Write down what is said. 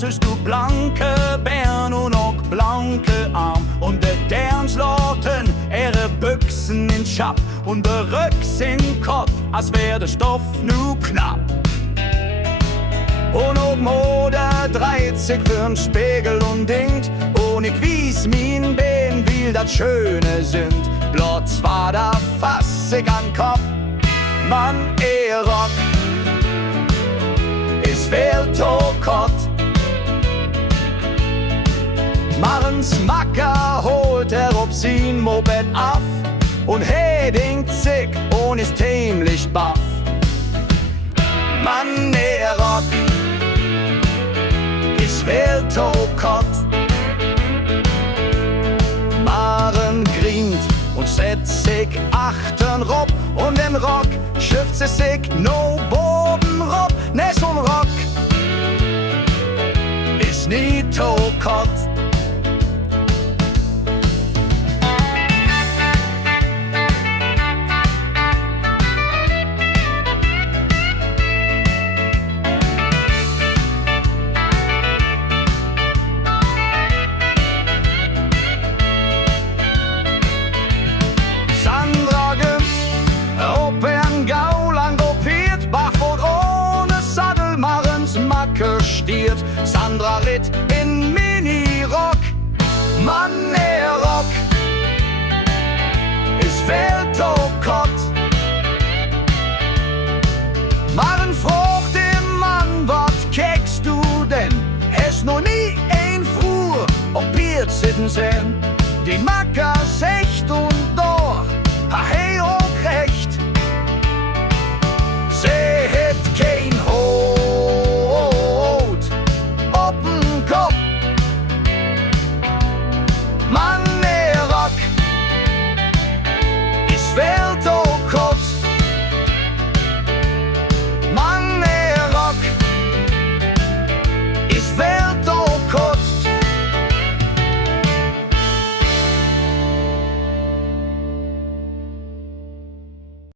syns du blanke ben und auch blanke Arm. Und der Dernslaten ihre Büchsen in Schapp und der Rücks in Kopf, als wär der Stoff nu knapp. Und ob Mode 30 für'n Spiegel und dingt, und ich wies min Ben, wie dat Schöne sind. Blotz war da fassig an Kopf, Mann, Rock is veel to kort. Marens Macker holt ob sin Moped af und hedingt sich und ist ziemlich baff. Mann, Rock is veel to kort. Maren grient und setzt sich achtern rob und den Rock schifft sie sich no boben rob. Ne, so'n Rock is nie to kort. Sandra ritt in Mini-Rock. Mann, Rock is veel to kort. Maren vroeg den Mann, wat kekst du denn? Es noch nie ein Fuhr op Bier zitten zijn. Die Macker zei